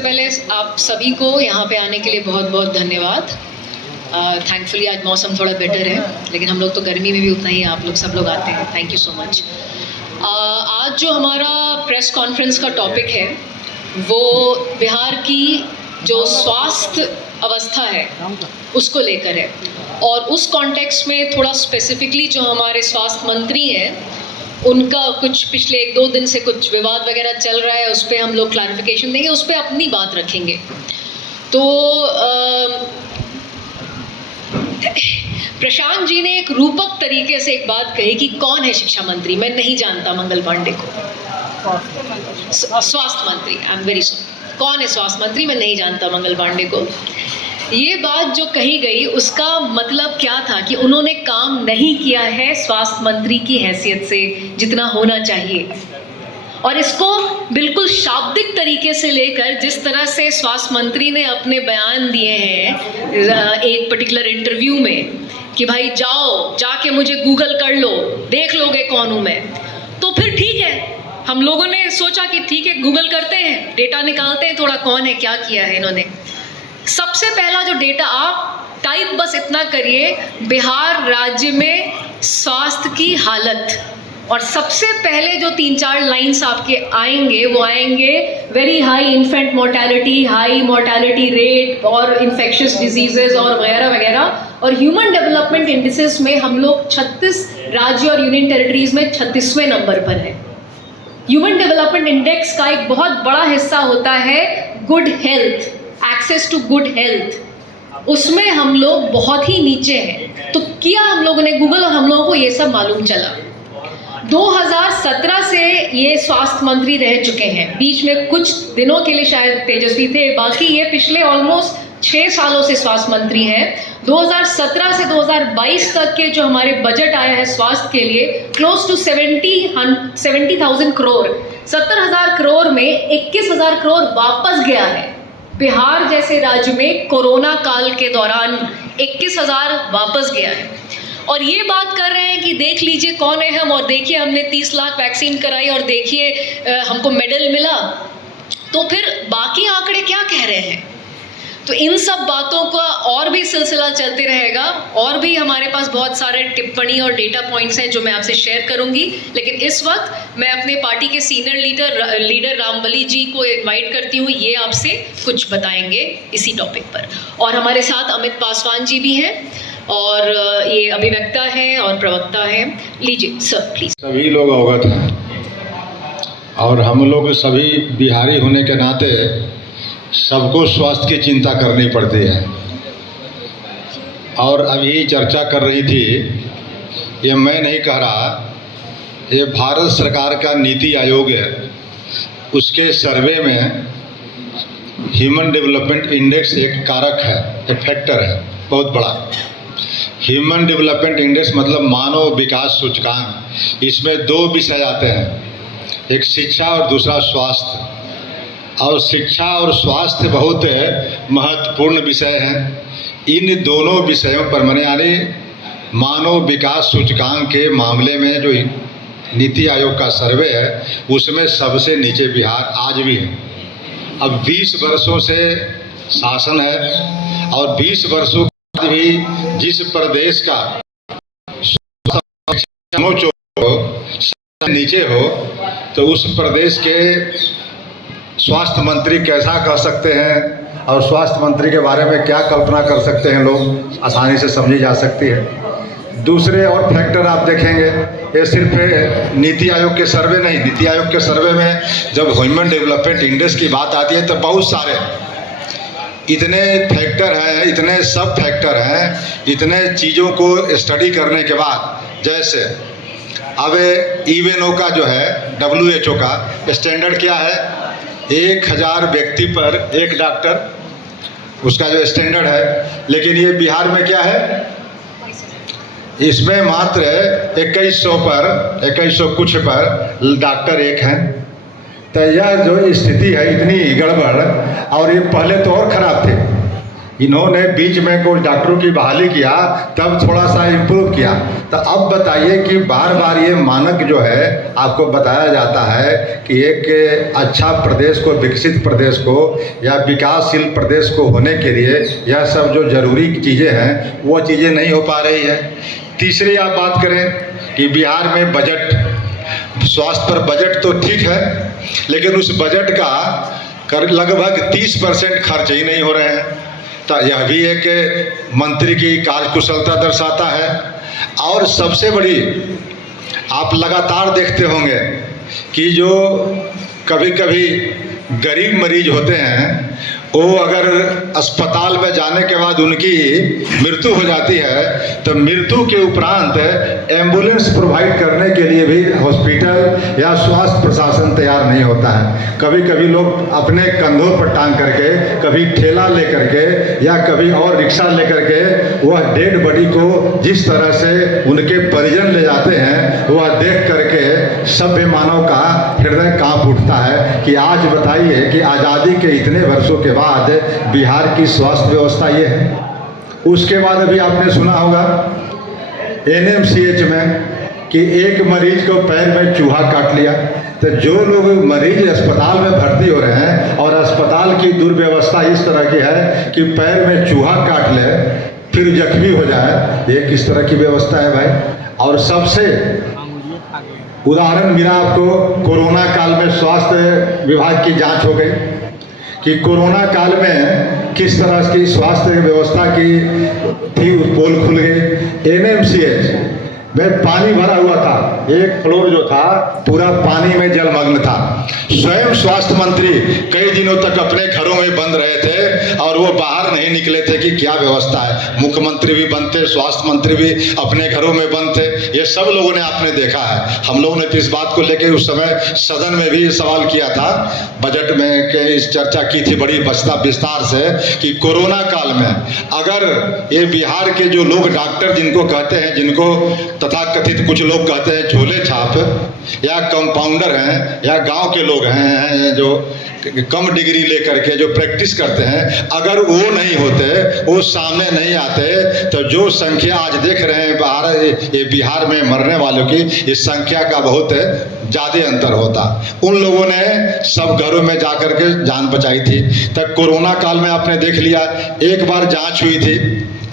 सबसे पहले आप सभी को यहाँ पे आने के लिए बहुत बहुत धन्यवाद। थैंकफुली आज मौसम थोड़ा बेटर है, लेकिन हम लोग तो गर्मी में भी उतना ही, आप लोग सब लोग आते हैं। Thank you so much. आज जो हमारा प्रेस कॉन्फ्रेंस का टॉपिक है वो बिहार की जो स्वास्थ्य अवस्था है उसको लेकर है, और उस कॉन्टेक्स्ट में थोड़ा स्पेसिफिकली जो हमारे स्वास्थ्य मंत्री हैं उनका कुछ पिछले 1-2 दिन से कुछ विवाद वगैरह चल रहा है, उस पर हम लोग क्लैरिफिकेशन देंगे, उस पर अपनी बात रखेंगे। तो प्रशांत जी ने एक रूपक तरीके से एक बात कही कि कौन है शिक्षा मंत्री। मैं नहीं जानता मंगल पांडे को, स्वास्थ्य मंत्री, आई एम वेरी सॉरी, कौन है स्वास्थ्य मंत्री, मैं नहीं जानता मंगल पांडे को। ये बात जो कही गई उसका मतलब क्या था कि उन्होंने काम नहीं किया है स्वास्थ्य मंत्री की हैसियत से जितना होना चाहिए, और इसको बिल्कुल शाब्दिक तरीके से लेकर जिस तरह से स्वास्थ्य मंत्री ने अपने बयान दिए हैं एक पर्टिकुलर इंटरव्यू में कि भाई जाओ जाके मुझे गूगल कर लो, देख लोगे कौन हूँ मैं, तो फिर ठीक है, हम लोगों ने सोचा कि ठीक है गूगल करते हैं, डेटा निकालते हैं थोड़ा कौन है क्या किया है इन्होंने। सबसे पहला जो डेटा, आप टाइप बस इतना करिए बिहार राज्य में स्वास्थ्य की हालत, और सबसे पहले जो 3-4 लाइन्स आपके आएंगे वो आएंगे very high infant mortality, high mortality rate और इन्फेक्शियस डिजीजेज और वगैरह वगैरह। और ह्यूमन डेवलपमेंट इंडिसेस में हम लोग 36 राज्य और यूनियन टेरिटरीज में 36वें नंबर पर है। ह्यूमन डेवलपमेंट इंडेक्स का एक बहुत बड़ा हिस्सा होता है good health, access to good health, उसमें हम लोग बहुत ही नीचे हैं। तो किया हम लोगों ने गूगल और हम लोगों को ये सब मालूम चला। 2017 से ये स्वास्थ्य मंत्री रह चुके हैं, बीच में कुछ दिनों के लिए शायद तेजस्वी थे, बाकी ये पिछले ऑलमोस्ट 6 सालों से स्वास्थ्य मंत्री हैं। 2017 से 2022 तक के जो हमारे बजट आया है स्वास्थ्य के लिए क्लोज टू 70,000 करोड़, 70,000 करोड़ में 21,000 करोड़ वापस गया है। बिहार जैसे राज्य में कोरोना काल के दौरान 21,000 वापस गया है, और ये बात कर रहे हैं कि देख लीजिए कौन है हम, और देखिए हमने 30 लाख वैक्सीन कराई, और देखिए हमको मेडल मिला। तो फिर बाकी आंकड़े क्या कह रहे हैं? तो इन सब बातों का और भी सिलसिला चलते रहेगा, और भी हमारे पास बहुत सारे टिप्पणी और डेटा पॉइंट्स हैं जो मैं आपसे शेयर करूंगी। लेकिन इस वक्त मैं अपने पार्टी के सीनियर लीडर रामबली जी को इनवाइट करती हूँ, ये आपसे कुछ बताएंगे इसी टॉपिक पर। और हमारे साथ अमित पासवान जी भी हैं, और ये अभिव्यक्ता हैं और प्रवक्ता हैं। लीजिए सर प्लीज। सभी लोग अवगत हैं, और हम लोग सभी बिहारी होने के नाते सबको स्वास्थ्य की चिंता करनी पड़ती है। और अभी चर्चा कर रही थी, ये मैं नहीं कह रहा, ये भारत सरकार का नीति आयोग है, उसके सर्वे में ह्यूमन डेवलपमेंट इंडेक्स एक कारक है, एक फैक्टर है बहुत बड़ा। ह्यूमन डेवलपमेंट इंडेक्स मतलब मानव विकास सूचकांक। इसमें 2 विषय आते हैं, एक शिक्षा और दूसरा स्वास्थ्य। और शिक्षा और स्वास्थ्य बहुत महत्वपूर्ण विषय हैं। इन दोनों विषयों पर मैंने यानी मानव विकास सूचकांक के मामले में जो नीति आयोग का सर्वे है उसमें सबसे नीचे बिहार आज भी है। अब 20 वर्षों से शासन है, और 20 वर्षों के बाद भी जिस प्रदेश का नीचे हो तो उस प्रदेश के स्वास्थ्य मंत्री कैसा कह सकते हैं, और स्वास्थ्य मंत्री के बारे में क्या कल्पना कर सकते हैं लोग, आसानी से समझी जा सकती है। दूसरे और फैक्टर आप देखेंगे, ये सिर्फ नीति आयोग के सर्वे नहीं, नीति आयोग के सर्वे में जब ह्यूमन डेवलपमेंट इंडेक्स की बात आती है तो बहुत सारे इतने फैक्टर हैं, इतने सब फैक्टर हैं, इतने चीज़ों को स्टडी करने के बाद, जैसे अब ईवेनो का जो है WHO का स्टैंडर्ड क्या है, 1000 व्यक्ति पर एक डॉक्टर, उसका जो स्टैंडर्ड है। लेकिन ये बिहार में क्या है, इसमें मात्र 2100 कुछ पर डॉक्टर एक हैं। तो यह जो स्थिति है इतनी गड़बड़, और ये पहले तो और ख़राब थे, इन्होंने बीच में कुछ डॉक्टरों की बहाली किया, तब थोड़ा सा इम्प्रूव किया। तो अब बताइए कि बार बार ये मानक जो है आपको बताया जाता है कि एक अच्छा प्रदेश को, विकसित प्रदेश को या विकासशील प्रदेश को होने के लिए यह सब जो ज़रूरी चीज़ें हैं वो चीज़ें नहीं हो पा रही है। तीसरी आप बात करें कि बिहार में बजट, स्वास्थ्य पर बजट तो ठीक है, लेकिन उस बजट का लगभग 30% खर्च ही नहीं हो रहे हैं। तो यह भी एक मंत्री की कार्यकुशलता दर्शाता है। और सबसे बड़ी, आप लगातार देखते होंगे कि जो कभी कभी गरीब मरीज होते हैं वो अगर अस्पताल में जाने के बाद उनकी मृत्यु हो जाती है तो मृत्यु के उपरांत एम्बुलेंस प्रोवाइड करने के लिए भी हॉस्पिटल या स्वास्थ्य प्रशासन तैयार नहीं होता है। कभी कभी लोग अपने कंधों पर टांग करके, कभी ठेला लेकर के या कभी और रिक्शा लेकर के वह डेड बॉडी को जिस तरह से उनके परिजन ले जाते हैं वह देख करके सभ्य मानव का हृदय कांप उठता है कि आज बताइए कि आज़ादी के इतने वर्षों के बाद बिहार की स्वास्थ्य व्यवस्था ये है। उसके बाद अभी आपने सुना होगा एनएमसीएच में कि एक मरीज को पैर में चूहा काट लिया। तो जो लोग मरीज अस्पताल में भर्ती हो रहे हैं और अस्पताल की दुर्व्यवस्था इस तरह की है कि पैर में चूहा काट ले फिर जख्मी हो जाए, ये किस तरह की व्यवस्था है भाई। और सबसे उदाहरण मिला आपको, कोरोना काल में स्वास्थ्य विभाग की जांच हो गई कि कोरोना काल में किस तरह की स्वास्थ्य व्यवस्था की थी, पोल खुल गई। एनएमसीएच में पानी भरा हुआ था, एक फ्लोर जो था पूरा पानी में जलमग्न था। स्वयं स्वास्थ्य मंत्री कई दिनों तक अपने घरों में बंद रहे थे और वो बाहर नहीं निकले थे कि क्या व्यवस्था है। मुख्यमंत्री भी बंद थे, स्वास्थ्य मंत्री भी अपने घरों में बंद थे। ये सब लोगों ने आपने देखा है। हम लोगों ने तो इस बात को लेकर उस समय सदन में भी सवाल किया था, बजट में के इस चर्चा की थी बड़ी विस्तार से कि कोरोना काल में अगर ये बिहार के जो लोग डॉक्टर जिनको कहते हैं, जिनको तथा कथित कुछ लोग कहते हैं झोले छाप या कंपाउंडर हैं या गांव के लोग हैं जो कम डिग्री लेकर के जो प्रैक्टिस करते हैं, अगर वो नहीं होते, वो सामने नहीं आते तो जो संख्या आज देख रहे हैं ये बिहार में मरने वालों की, इस संख्या का बहुत ज़्यादा अंतर होता। उन लोगों ने सब घरों में जा कर के जान बचाई थी। तब कोरोना काल में आपने देख लिया, एक बार जांच हुई थी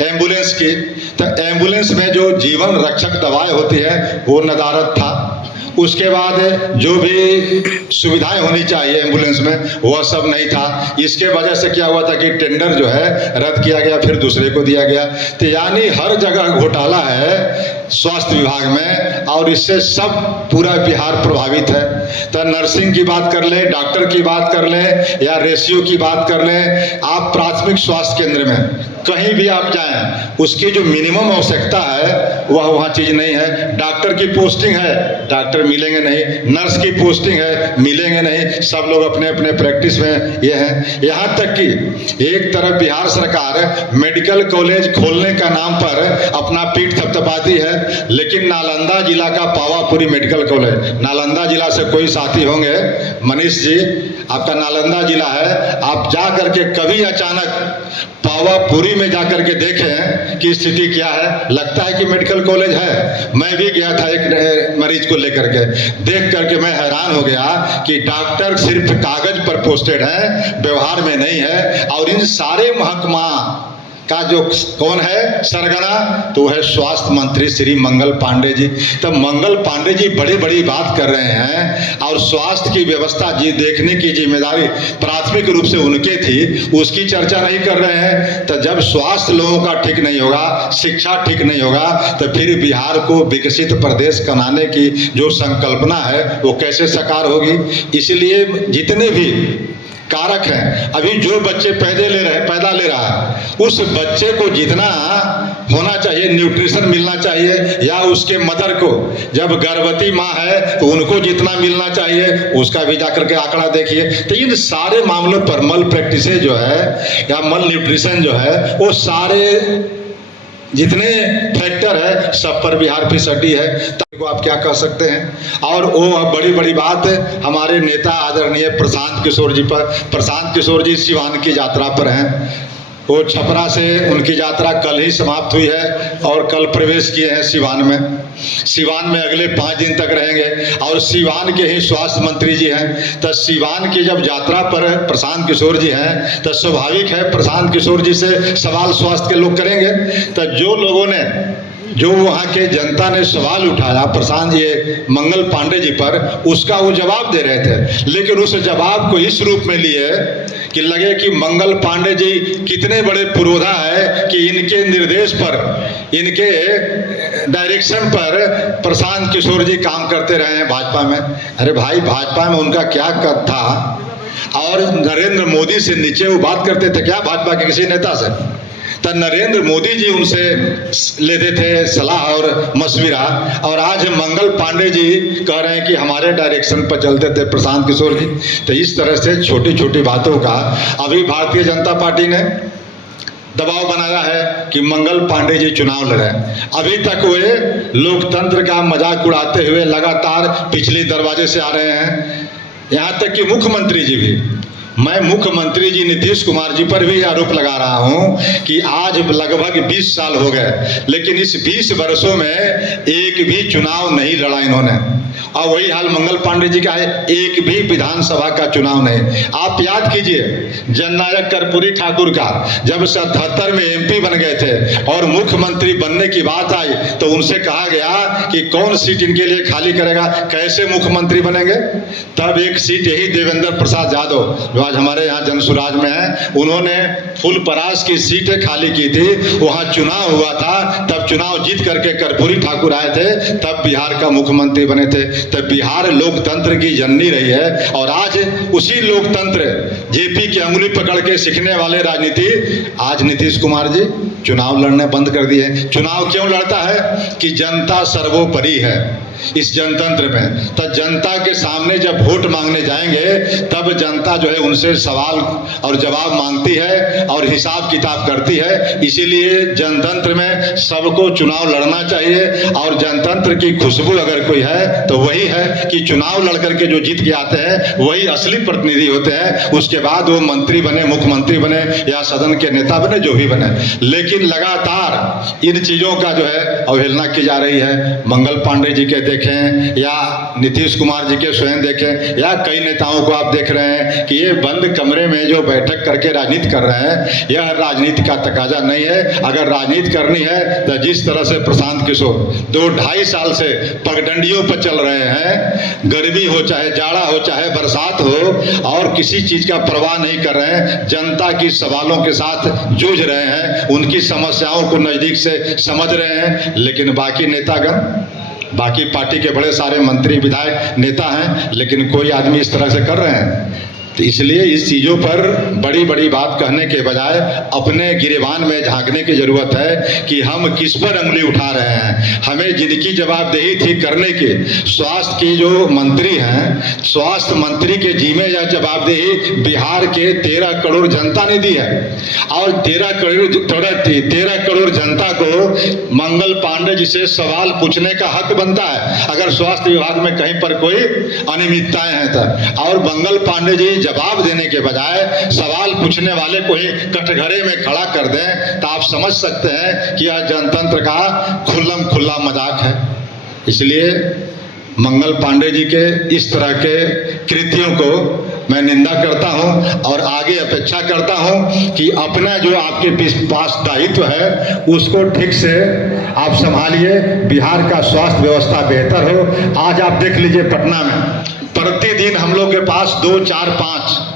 एम्बुलेंस की, तो एम्बुलेंस में जो जीवन रक्षक दवाएं होती है वो नदारद था। उसके बाद जो भी सुविधाएं होनी चाहिए एम्बुलेंस में वह सब नहीं था। इसके वजह से क्या हुआ था कि टेंडर जो है रद्द किया गया, फिर दूसरे को दिया गया। तो यानी हर जगह घोटाला है स्वास्थ्य विभाग में और इससे सब पूरा बिहार प्रभावित है। तो नर्सिंग की बात कर ले, डॉक्टर की बात कर ले या रेशियो की बात कर ले, आप प्राथमिक स्वास्थ्य केंद्र में कहीं भी आप जाएं, उसकी जो मिनिमम आवश्यकता है वह वहाँ चीज़ नहीं है। डॉक्टर की पोस्टिंग है, डॉक्टर मिलेंगे नहीं, नर्स की पोस्टिंग है, मिलेंगे नहीं। सब लोग अपने अपने प्रैक्टिस में ये हैं। यहाँ तक कि एक तरफ बिहार सरकार मेडिकल कॉलेज खोलने का नाम पर अपना पीठ थपथपाती है, लेकिन नालंदा जिला का पावापुरी मेडिकल कॉलेज, नालंदा जिला से कोई साथी होंगे मनीष जी, आपका नालंदा जिला है, आप जा करके कभी अचानक पावापुरी में जाकर के देखें कि स्थिति क्या है, लगता है कि मेडिकल कॉलेज है। मैं भी गया था एक मरीज को लेकर के, देख करके मैं हैरान हो गया कि डॉक्टर सिर्फ कागज पर पोस्टेड है, व्यवहार में नहीं है। और इन सारे महकमा का जो कौन है सरगना, तो है स्वास्थ्य मंत्री श्री मंगल पांडे जी। तो मंगल पांडे जी बड़ी बड़ी बात कर रहे हैं और स्वास्थ्य की व्यवस्था जी देखने की जिम्मेदारी प्राथमिक रूप से उनके थी, उसकी चर्चा नहीं कर रहे हैं। तो जब स्वास्थ्य लोगों का ठीक नहीं होगा, शिक्षा ठीक नहीं होगा, तो फिर बिहार को विकसित प्रदेश बनाने की जो संकल्पना है वो कैसे साकार होगी। इसलिए जितने भी कारक हैं, अभी जो बच्चे पैदा ले रहा है उस बच्चे को जितना होना चाहिए, न्यूट्रिशन मिलना चाहिए, या उसके मदर को जब गर्भवती माँ है तो उनको जितना मिलना चाहिए उसका भी जाकर के आंकड़ा देखिए। तो इन सारे मामलों पर मल प्रैक्टिस जो है या मल न्यूट्रिशन जो है वो सारे जितने फैक्टर है सब पर बिहार फिसड्डी है। तो आप क्या कह सकते हैं। और वो बड़ी बड़ी बात हमारे नेता आदरणीय प्रशांत किशोर जी पर, प्रशांत किशोर जी सिवान की यात्रा पर हैं, वो छपरा से उनकी यात्रा कल ही समाप्त हुई है और कल प्रवेश किए हैं सिवान में। सिवान में अगले 5 दिन तक रहेंगे और सिवान के ही स्वास्थ्य मंत्री जी हैं। तो सिवान की जब यात्रा पर प्रशांत किशोर जी हैं तो स्वाभाविक है प्रशांत किशोर जी से सवाल स्वास्थ्य के लोग करेंगे। तो जो वहाँ के जनता ने सवाल उठाया प्रशांत ये मंगल पांडे जी पर, उसका वो जवाब दे रहे थे, लेकिन उस जवाब को इस रूप में लिए कि लगे कि मंगल पांडे जी कितने बड़े पुरोधा है कि इनके निर्देश पर, इनके डायरेक्शन पर प्रशांत किशोर जी काम करते रहे हैं भाजपा में। अरे भाई, भाजपा में उनका क्या कद था? और नरेंद्र मोदी से नीचे वो बात करते थे क्या भाजपा के किसी नेता से? तो नरेंद्र मोदी जी उनसे लेते थे सलाह और मशविरा, और आज मंगल पांडे जी कह रहे हैं कि हमारे डायरेक्शन पर चलते थे प्रशांत किशोर जी। तो इस तरह से छोटी छोटी बातों का अभी भारतीय जनता पार्टी ने दबाव बनाया है कि मंगल पांडे जी चुनाव लड़े। अभी तक वे लोकतंत्र का मजाक उड़ाते हुए लगातार पिछले दरवाजे से आ रहे हैं। यहाँ तक कि मुख्यमंत्री जी भी, मैं मुख्यमंत्री जी नीतीश कुमार जी पर भी आरोप लगा रहा हूं कि आज लगभग 20 साल हो गए, लेकिन इस 20 वर्षों में एक भी चुनाव नहीं लड़ा इन्होंने। और वही हाल मंगल पांडे जी का है, एक भी विधानसभा का चुनाव नहीं। आप याद कीजिए जननायक कर्पूरी ठाकुर का, जब 77 में MP बन गए थे और मुख्यमंत्री बनने की बात आई तो उनसे कहा गया कि कौन सीट इनके लिए खाली करेगा, कैसे मुख्यमंत्री बनेंगे? तब एक सीट यही देवेंद्र प्रसाद यादव जो आज हमारे यहाँ जनसुराज में है, उन्होंने फुलपरास की सीटें खाली की थी, वहाँ चुनाव हुआ था, तब चुनाव जीत करके कर्पूरी ठाकुर आए थे, तब बिहार का मुख्यमंत्री बने थे। तब बिहार लोकतंत्र की जननी रही है और आज उसी लोकतंत्र जेपी की अंगुली पकड़ के सीखने वाले राजनीति आज नीतीश कुमार जी चुनाव लड़ने बंद कर दिए। चुनाव क्यों लड़ता है? कि जनता सर्वोपरि है इस जनतंत्र में। तो जनता के सामने जब वोट मांगने जाएंगे तब जनता जो है उनसे सवाल और जवाब मांगती है और हिसाब किताब करती है। इसीलिए जनतंत्र में सबको चुनाव लड़ना चाहिए और जनतंत्र की खुशबू अगर कोई है तो वही है कि चुनाव लड़ करके जो जीत के आते हैं वही असली प्रतिनिधि होते हैं। उसके बाद वो मंत्री बने, मुख्यमंत्री बने या सदन के नेता बने, जो भी बने। लेकिन लगातार इन चीज़ों का जो है अवहेलना की जा रही है। मंगल पांडे जी के देखें या नीतीश कुमार जी के स्वयं देखें या कई नेताओं को आप देख रहे हैं कि ये बंद कमरे में जो बैठक करके राजनीति कर रहे हैं, यह राजनीति का तकाजा नहीं है। अगर राजनीति करनी है तो जिस तरह से प्रशांत किशोर 2-2.5 साल से पगडंडियों पर चल रहे हैं, गर्मी हो चाहे जाड़ा हो चाहे बरसात हो, और किसी चीज़ का परवाह नहीं कर रहे हैं, जनता की सवालों के साथ जूझ रहे हैं, उनकी समस्याओं को नज़दीक से समझ रहे हैं। लेकिन बाकी नेतागण, बाकी पार्टी के बड़े सारे मंत्री विधायक नेता हैं, लेकिन कोई आदमी इस तरह से कर रहे हैं। तो इसलिए इस चीज़ों पर बड़ी बड़ी बात कहने के बजाय अपने गिरेबान में झांकने की ज़रूरत है कि हम किस पर उंगली उठा रहे हैं। हमें जिनकी जवाबदेही थी करने की, स्वास्थ्य की जो मंत्री हैं, स्वास्थ्य मंत्री के जिम्मे यह जवाबदेही बिहार के 13 करोड़ जनता ने दी है और 13 करोड़ जनता को मंगल पांडे जी से सवाल पूछने का हक बनता है अगर स्वास्थ्य विभाग में कहीं पर कोई अनियमितताएं हैं तो। और मंगल पांडे जी जवाब देने के बजाय सवाल पूछने वाले को ही कटघरे में खड़ा कर दें तो आप समझ सकते हैं कि यह जनतंत्र का खुल्लम खुल्ला मजाक है। इसलिए मंगल पांडे जी के इस तरह के कृत्यों को मैं निंदा करता हूं और आगे अपेक्षा करता हूं कि अपना जो आपके पास दायित्व है उसको ठीक से आप संभालिए, बिहार का स्वास्थ्य व्यवस्था बेहतर हो। आज आप देख लीजिए पटना में प्रतिदिन हम लोग के पास 2, 4, 5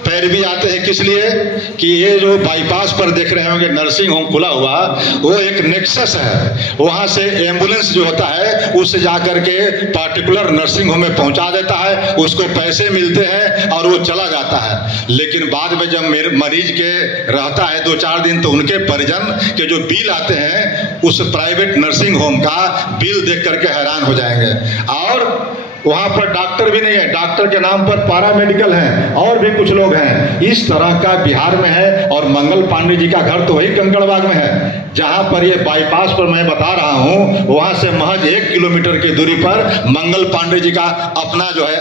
पैरवी आते हैं। किस लिए? कि ये जो बाईपास पर देख रहे होंगे नर्सिंग होम खुला हुआ, वो एक नेक्सस है। वहाँ से एम्बुलेंस जो होता है उससे जाकर के पार्टिकुलर नर्सिंग होम में पहुँचा देता है, उसको पैसे मिलते हैं और वो चला जाता है। लेकिन बाद में जब मेरे मरीज के रहता है 2-4 दिन तो उनके परिजन के जो बिल आते हैं उस प्राइवेट नर्सिंग होम का बिल देख करके हैरान हो जाएंगे। और वहाँ पर डॉक्टर भी नहीं है, डॉक्टर के नाम पर पारा मेडिकल हैं और भी कुछ लोग हैं। इस तरह का बिहार में है। और मंगल पांडे जी का घर तो वही कंकड़बाग में है, जहाँ पर ये बाईपास पर मैं बता रहा हूँ, वहाँ से महज 1 किलोमीटर की दूरी पर मंगल पांडे जी का अपना जो है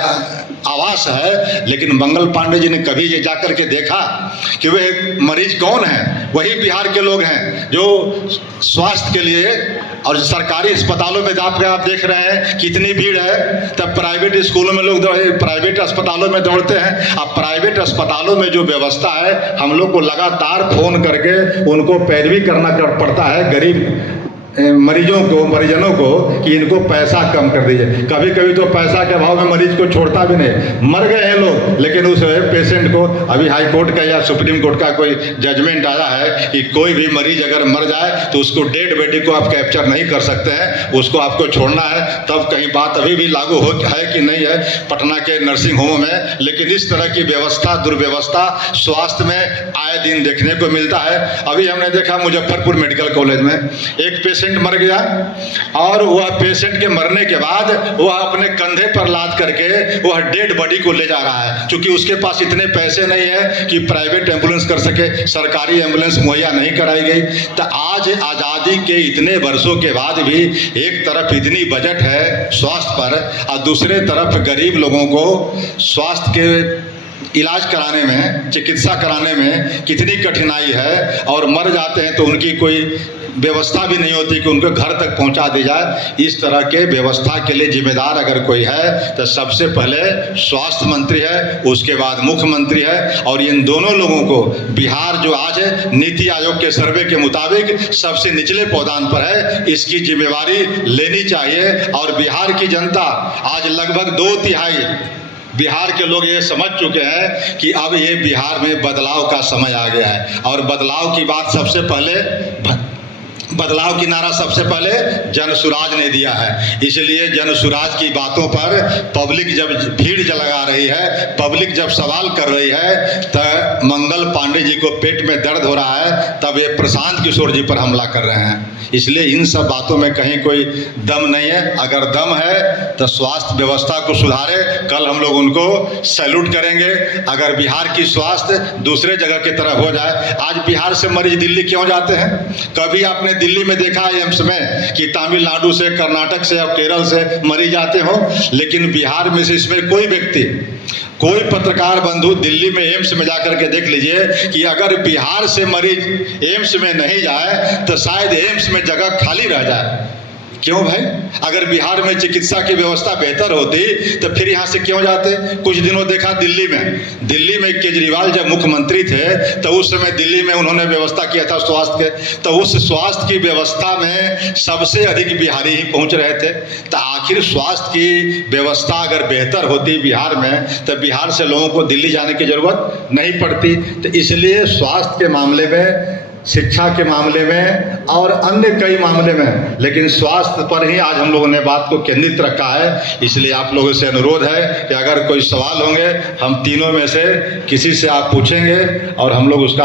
आवास है। लेकिन मंगल पांडे जी ने कभी ये जाकर के देखा कि वे मरीज कौन हैं? वही बिहार के लोग हैं जो स्वास्थ्य के लिए और सरकारी अस्पतालों में जाकर आप देख रहे हैं कितनी भीड़ है। तब प्राइवेट स्कूलों में लोग प्राइवेट अस्पतालों में दौड़ते हैं। अब प्राइवेट अस्पतालों में जो व्यवस्था है, हम लोग को लगातार फोन करके उनको पैरवी करना पड़ता है गरीब मरीजनों को कि इनको पैसा कम कर दीजिए। कभी कभी तो पैसा के अभाव में मरीज को छोड़ता भी नहीं। मर गए हैं लोग, लेकिन उस पेशेंट को अभी हाई कोर्ट का या सुप्रीम कोर्ट का कोई जजमेंट आया है कि कोई भी मरीज अगर मर जाए तो उसको डेड बॉडी को आप कैप्चर नहीं कर सकते हैं, उसको आपको छोड़ना है। तब कहीं बात अभी भी लागू है कि नहीं है पटना के नर्सिंग होमों में। लेकिन इस तरह की व्यवस्था, दुर्व्यवस्था स्वास्थ्य में आए दिन देखने को मिलता है। अभी हमने देखा मुजफ्फरपुर मेडिकल कॉलेज में एक पेशेंट मर गया और वह पेशेंट के मरने के बाद वह अपने कंधे पर लाद करके वह डेड बॉडी को ले जा रहा है, क्योंकि उसके पास इतने पैसे नहीं है कि प्राइवेट एम्बुलेंस कर सके, सरकारी एम्बुलेंस मुहैया नहीं कराई गई। तो आज आज़ादी के इतने वर्षों के बाद भी एक तरफ इतनी बजट है स्वास्थ्य पर और दूसरे तरफ गरीब लोगों को स्वास्थ्य के इलाज कराने में, चिकित्सा कराने में कितनी कठिनाई है। और मर जाते हैं तो उनकी कोई व्यवस्था भी नहीं होती कि उनको घर तक पहुंचा दी जाए। इस तरह के व्यवस्था के लिए जिम्मेदार अगर कोई है तो सबसे पहले स्वास्थ्य मंत्री है, उसके बाद मुख्यमंत्री है। और इन दोनों लोगों को बिहार जो आज नीति आयोग के सर्वे के मुताबिक सबसे निचले पौधान पर है, इसकी जिम्मेवारी लेनी चाहिए। और बिहार की जनता आज लगभग 2/3 बिहार के लोग ये समझ चुके हैं कि अब ये बिहार में बदलाव का समय आ गया है। और बदलाव की बात सबसे पहले, बदलाव की नारा सबसे पहले जनसुराज ने दिया है। इसलिए जनसुराज की बातों पर पब्लिक जब भीड़ लगा रही है, पब्लिक जब सवाल कर रही है, तो मंगल पांडे जी को पेट में दर्द हो रहा है, तब ये प्रशांत किशोर जी पर हमला कर रहे हैं। इसलिए इन सब बातों में कहीं कोई दम नहीं है। अगर दम है तो स्वास्थ्य व्यवस्था को सुधारे, कल हम लोग उनको सैल्यूट करेंगे। अगर बिहार की स्वास्थ्य दूसरे जगह की तरह हो जाए, आज बिहार से मरीज दिल्ली क्यों जाते हैं? कभी आपने दिल्ली में देखा है एम्स में कि तमिलनाडु से, कर्नाटक से और केरल से मरीज आते हो? लेकिन बिहार में से इसमें कोई व्यक्ति, कोई पत्रकार बंधु दिल्ली में एम्स में जाकर के देख लीजिए कि अगर बिहार से मरीज एम्स में नहीं जाए तो शायद एम्स में जगह खाली रह जाए। क्यों भाई? अगर बिहार में चिकित्सा की व्यवस्था बेहतर होती तो फिर यहाँ से क्यों जाते? कुछ दिनों देखा दिल्ली में केजरीवाल जब मुख्यमंत्री थे तो उस समय दिल्ली में उन्होंने व्यवस्था किया था स्वास्थ्य के, तो उस स्वास्थ्य की व्यवस्था में सबसे अधिक बिहारी ही पहुँच रहे थे। तो आखिर स्वास्थ्य की व्यवस्था अगर बेहतर होती बिहार में तो बिहार से लोगों को दिल्ली जाने की जरूरत नहीं पड़ती। तो इसलिए स्वास्थ्य के मामले में, शिक्षा के मामले में और अन्य कई मामले में, लेकिन स्वास्थ्य पर ही आज हम लोगों ने बात को केंद्रित रखा है। इसलिए आप लोगों से अनुरोध है कि अगर कोई सवाल होंगे, हम तीनों में से किसी से आप पूछेंगे और हम लोग उसका